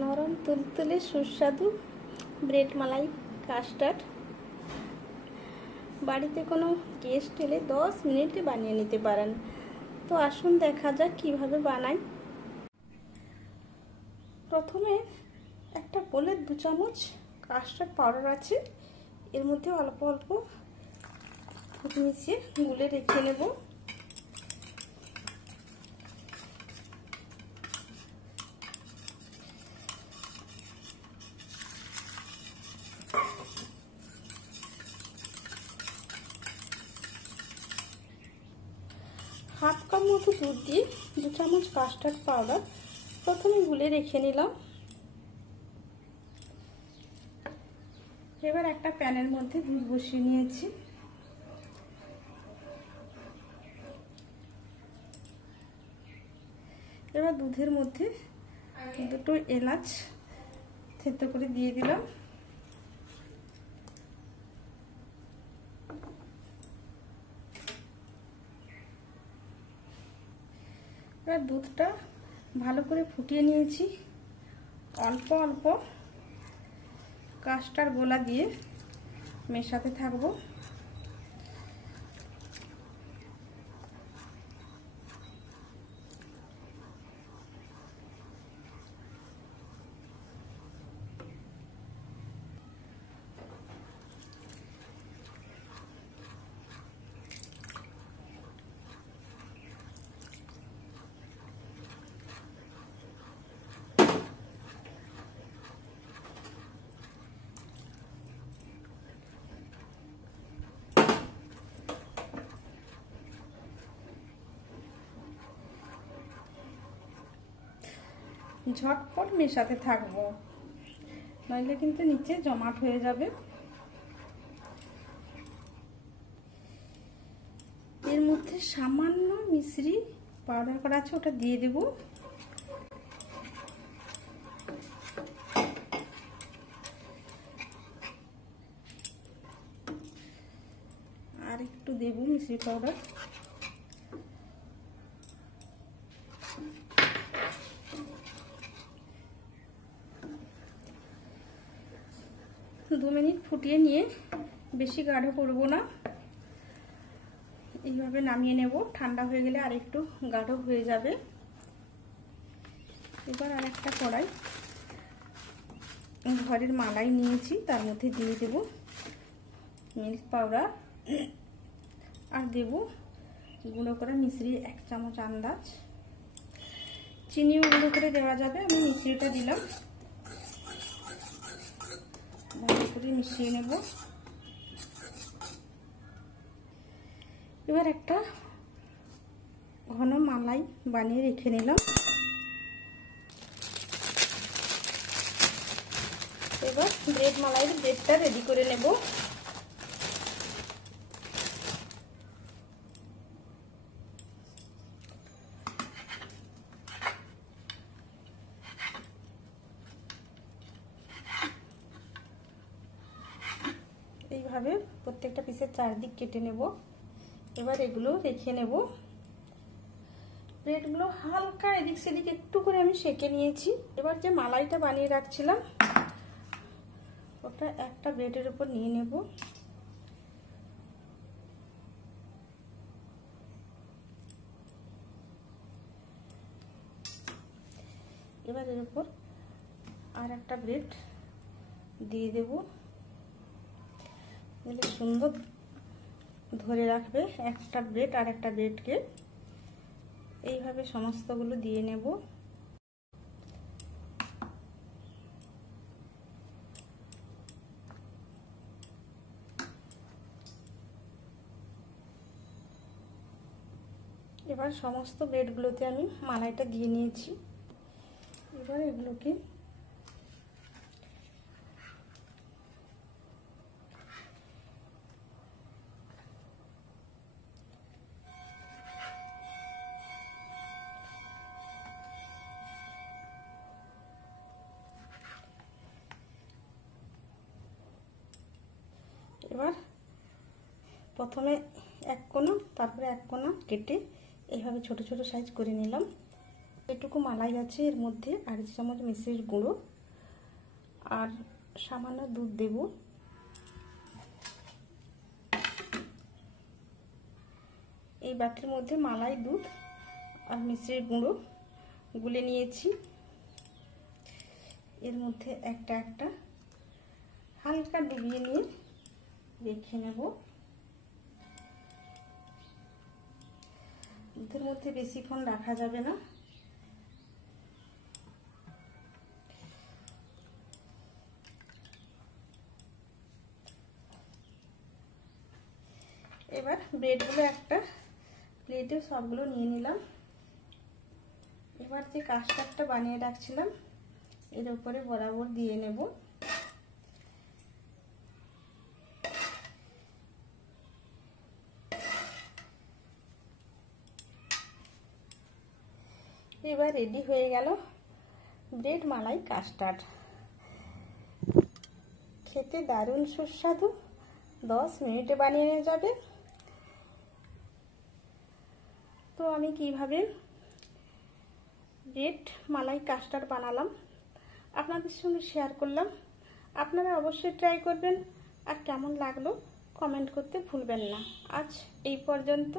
নরম তুলতুলে সুস্বাদু ব্রেড মালাই কাস্টার্ড বাড়িতে কোনো গেস্ট এলে 10 মিনিটে বানিয়ে নিতে পারেন। তো আসুন দেখা যাক কিভাবে বানাই। প্রথমে একটা বোলে 2 চামচ কাস্টার্ড পাউডার আছে, এর মধ্যে অল্প অল্প দুধ মিশিয়ে গুলে রেখে নেব। হাফ কাপ মতো দুধ দিয়ে 2 চামচ কাস্টার্ড পাউডার প্রথমে গুলে রেখে নিলাম। এবার একটা প্যানের মধ্যে দুধ বসিয়ে নিয়েছি। এবার দুধের মধ্যে 2টো এলাচ থেতো করে দিয়ে দিলাম। এবার দুধটা ভালো করে ফুটিয়ে নিয়েছি। অল্প অল্প কাস্টার্ড গোলা দিয়ে মেশাতে থাকবো। ঝটপট মেশাতে থাকবো, নইলে কিন্তু নিচে জমাট হয়ে যাবে। এর মধ্যে সামান্য মিশ্রি পাউডার করা আছে, ওটা দিয়ে দেব। আর একটু দেব মিশ্রি পাউডার। দু মিনিট ফুটিয়ে নিয়ে বেশি গাঢ় করব না, এইভাবে নামিয়ে নেব। ঠান্ডা হয়ে গেলে আর একটু গাঢ় হয়ে যাবে। এবার আর একটা কড়াই ঘরের মালাই নিয়েছি, তার মধ্যে দিয়ে দেব মিল্ক পাউডার আর দেব গুঁড়ো করা মিশ্রি 1 চামচ আন্দাজ। চিনিও গুঁড়ো করে দেওয়া যাবে, আমি মিশ্রিটা দিলাম। ভালো করে মিশিয়ে নেব। এবার একটা ঘন মালাই বানিয়ে রেখে নিলাম। এবার ব্রেড মালাইয়ের ব্রেডটা রেডি করে নেব। এইভাবে প্রত্যেকটা পিসের চারদিক কেটে নেব। এবার এগুলো রেখে নেব। ব্রেডগুলো হালকা এদিক সেদিক একটু করে আমি সেকে নিয়েছি। এবার যে মালাইটা বানিয়ে রাখছিলাম ওটা একটা ব্রেডের উপর নিয়ে নেব। এবার এর উপর আর একটা ব্রেড দিয়ে দেব, দিলে সুন্দর ধরে রাখবে একটা ব্রেড আর একটা ব্রেডকে। এইভাবে সমস্তগুলো দিয়ে নেব। এবার সমস্ত ব্রেডগুলোতে আমি মালাইটা দিয়ে নিয়েছি। এবার এগুলোকে এবার প্রথমে এক কোণা তারপরে এক কোণা কেটে এইভাবে ছোট ছোট সাইজ করে নিলাম। একটু যতটুকু মালাই আছে এর মধ্যে 2.5 চামচ মিশ্রির গুঁড়ো আর সামান্য দুধ দেব। এই বাটির মধ্যে মালাই, দুধ আর মিশ্রির গুঁড়ো গুলে নিয়েছি। এর মধ্যে একটা একটা হালকা ডুবিয়ে নিয়ে রেখে নেব। দুধের মধ্যে বেশিক্ষণ রাখা যাবে না। এবার ব্রেডগুলো একটা প্লেটে সবগুলো নিয়ে নিলাম। এবার যে কাস্টার্ডটা বানিয়ে রাখছিলাম এর উপরে বরাবর দিয়ে নেব। এবার রেডি হয়ে গেল ব্রেড মালাই কাস্টার্ড। খেতে দারুণ সুস্বাদু, 10 মিনিটে বানিয়ে নেওয়া যাবে। তো আমি কিভাবে ব্রেড মালাই কাস্টার্ড বানালাম আপনাদের সঙ্গে শেয়ার করলাম। আপনারা অবশ্যই ট্রাই করবেন আর কেমন লাগলো কমেন্ট করতে ভুলবেন না। আজ এই পর্যন্ত।